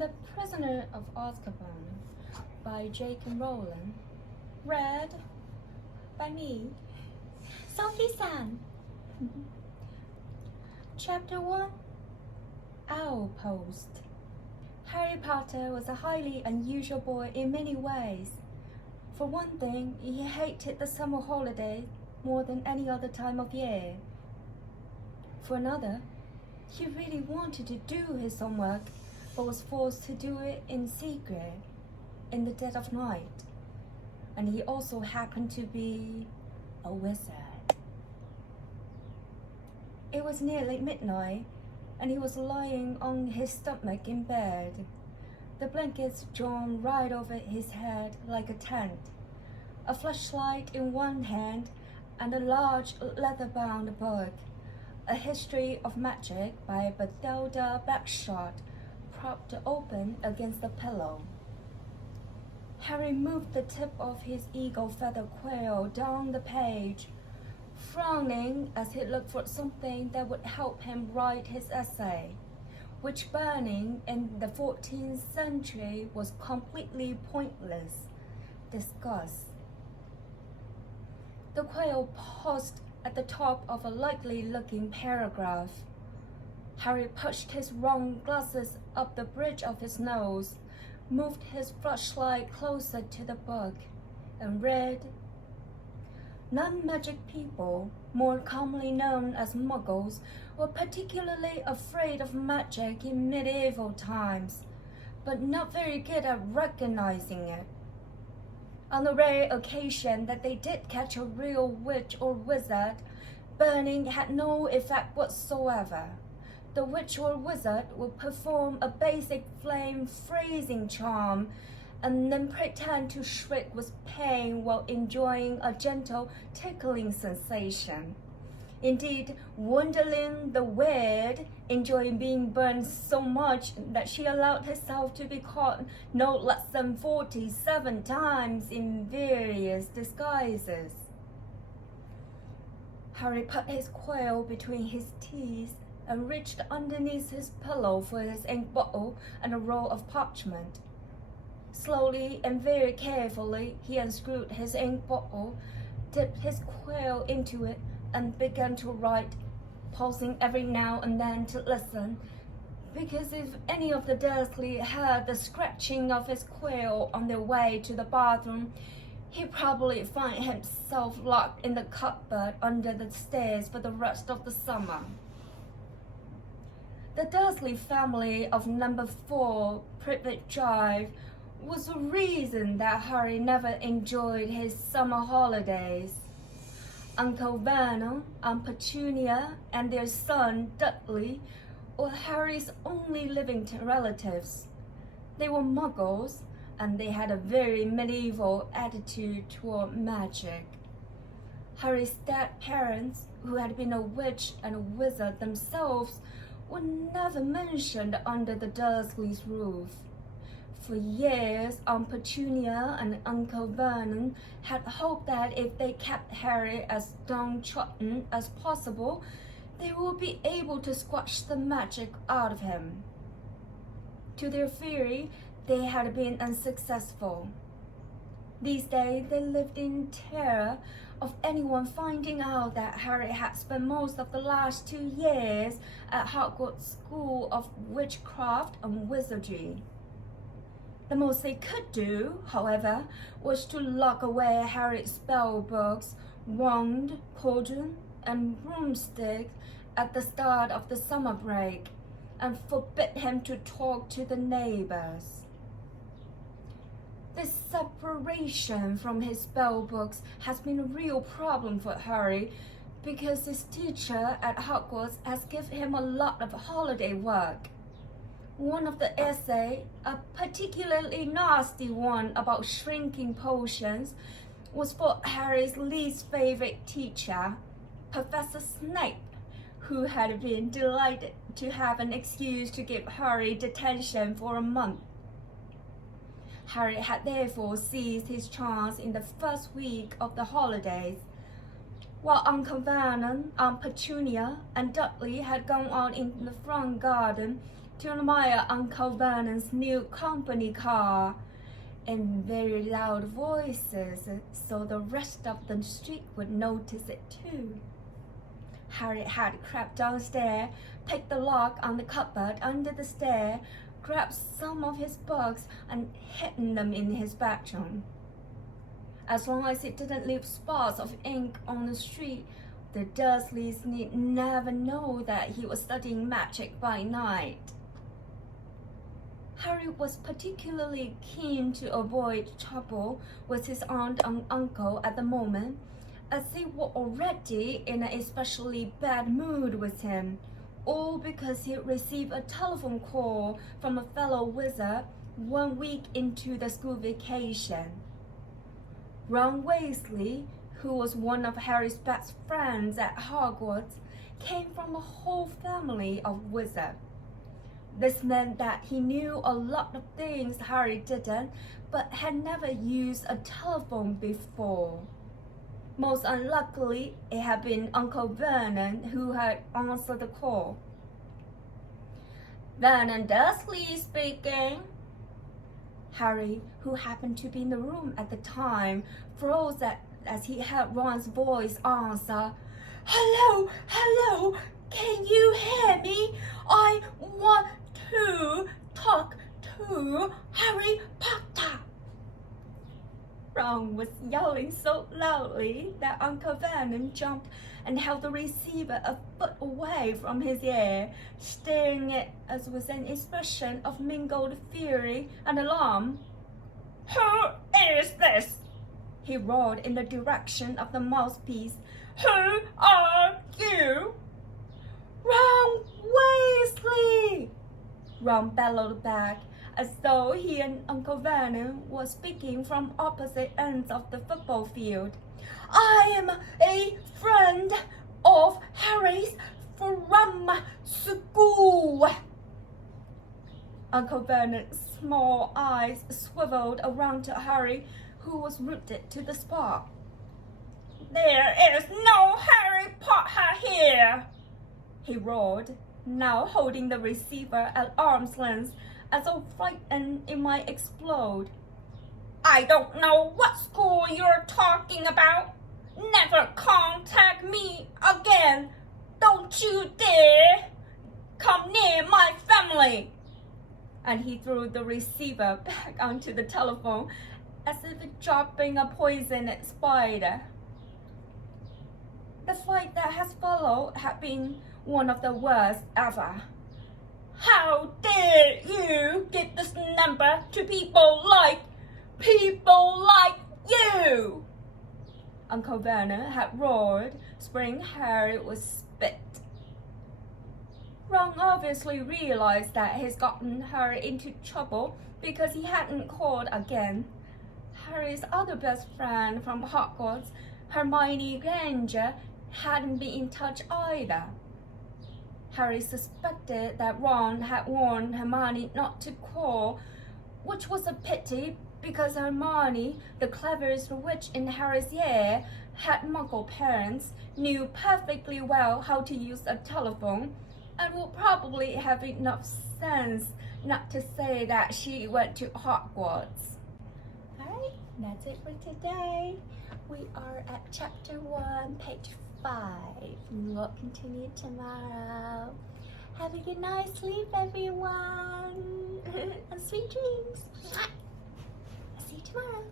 The Prisoner of Azkaban by J.K. Rowling. Read by me, Sophie-san. Chapter 1. Owl Post. Harry Potter was a highly unusual boy in many ways. For one thing, he hated the summer holiday more than any other time of year. For another, he really wanted to do his homework, but was forced to do it in secret, in the dead of night. And he also happened to be a wizard. It was nearly midnight, and he was lying on his stomach in bed, the blankets drawn right over his head like a tent, a flashlight in one hand and a large leather-bound book, A History of Magic by Bathilda Bagshot, propped open against the pillow. Harry moved the tip of his eagle feather quill down the page, frowning as he looked for something that would help him write his essay, which burning in the 14th century was completely pointless. Discuss. The quill paused at the top of a likely-looking paragraph. Harry pushed his round glasses up the bridge of his nose, moved his flashlight closer to the book, and read, "Non-magic people, more commonly known as muggles, were particularly afraid of magic in medieval times, but not very good at recognizing it. On the rare occasion that they did catch a real witch or wizard, burning had no effect whatsoever. The witch or wizard would perform a basic flame freezing charm and then pretend to shriek with pain while enjoying a gentle tickling sensation. Indeed, Gwendolyn the Weird enjoyed being burned so much that she allowed herself to be caught no less than 47 times in various disguises." Harry put his quill between his teeth and reached underneath his pillow for his ink bottle and a roll of parchment. Slowly and very carefully, he unscrewed his ink bottle, dipped his quill into it, and began to write, pausing every now and then to listen, because if any of the Dursley heard the scratching of his quill on their way to the bathroom, he'd probably find himself locked in the cupboard under the stairs for the rest of the summer. The Dursley family of number 4 Privet Drive was the reason that Harry never enjoyed his summer holidays. Uncle Vernon, Aunt Petunia, and their son Dudley were Harry's only living relatives. They were muggles, and they had a very medieval attitude toward magic. Harry's dead parents, who had been a witch and a wizard themselves, were never mentioned under the Dursleys' roof. For years, Aunt Petunia and Uncle Vernon had hoped that if they kept Harry as downtrodden as possible, they would be able to squash the magic out of him. To their theory, they had been unsuccessful. These days, they lived in terror of anyone finding out that Harry had spent most of the last 2 years at Hogwarts School of Witchcraft and Wizardry. The most they could do, however, was to lock away Harry's spell books, wand, cauldron, and broomstick at the start of the summer break, and forbid him to talk to the neighbors. This separation from his spell books has been a real problem for Harry, because his teacher at Hogwarts has given him a lot of holiday work. One of the essays, a particularly nasty one about shrinking potions, was for Harry's least favorite teacher, Professor Snape, who had been delighted to have an excuse to give Harry detention for a month. Harry had therefore seized his chance in the first week of the holidays. While Uncle Vernon, Aunt Petunia, and Dudley had gone out in the front garden, to admire Uncle Vernon's new company car in very loud voices so the rest of the street would notice it too. Harry had crept downstairs, picked the lock on the cupboard under the stair, grabbed some of his books and hidden them in his bedroom. As long as it didn't leave spots of ink on the street, the Dursleys need never know that he was studying magic by night. Harry was particularly keen to avoid trouble with his aunt and uncle at the moment, as they were already in an especially bad mood with him, all because he received a telephone call from a fellow wizard 1 week into the school vacation. Ron Weasley, who was one of Harry's best friends at Hogwarts, came from a whole family of wizards. This meant that he knew a lot of things Harry didn't, but had never used a telephone before. Most unluckily, it had been Uncle Vernon who had answered the call. "Vernon Dursley speaking." Harry, who happened to be in the room at the time, froze as he heard Ron's voice answer. "Hello, hello, can you hear me? I want to talk to Harry Potter." Ron was yelling so loudly that Uncle Vernon jumped and held the receiver a foot away from his ear, staring at us with an expression of mingled fury and alarm. "Who is this?" he roared in the direction of the mouthpiece. "Who are you?" "Ron Weasley!" Ron bellowed back, as though he and Uncle Vernon were speaking from opposite ends of the football field. "I am a friend of Harry's from school." Uncle Vernon's small eyes swiveled around to Harry, who was rooted to the spot. "There is no Harry Potter here!" he roared, now holding the receiver at arm's length, as though frightened it might explode. "I don't know what school you're talking about. Never contact me again. Don't you dare come near my family." And he threw the receiver back onto the telephone as if dropping a poisoned spider. The fight that has followed had been one of the worst ever. "How dare you give this number to people like you?" Uncle Vernon had roared, spraying Harry with spit. Ron obviously realized that he's gotten Harry into trouble because he hadn't called again. Harry's other best friend from Hogwarts, Hermione Granger, hadn't been in touch either. Harry suspected that Ron had warned Hermione not to call, which was a pity because Hermione, the cleverest witch in Harry's year, had Muggle parents, knew perfectly well how to use a telephone, and would probably have enough sense not to say that she went to Hogwarts. Alright, that's it for today. We are at chapter 1, page 5. We'll continue tomorrow. Have a good night's sleep, everyone. And sweet dreams. See you tomorrow.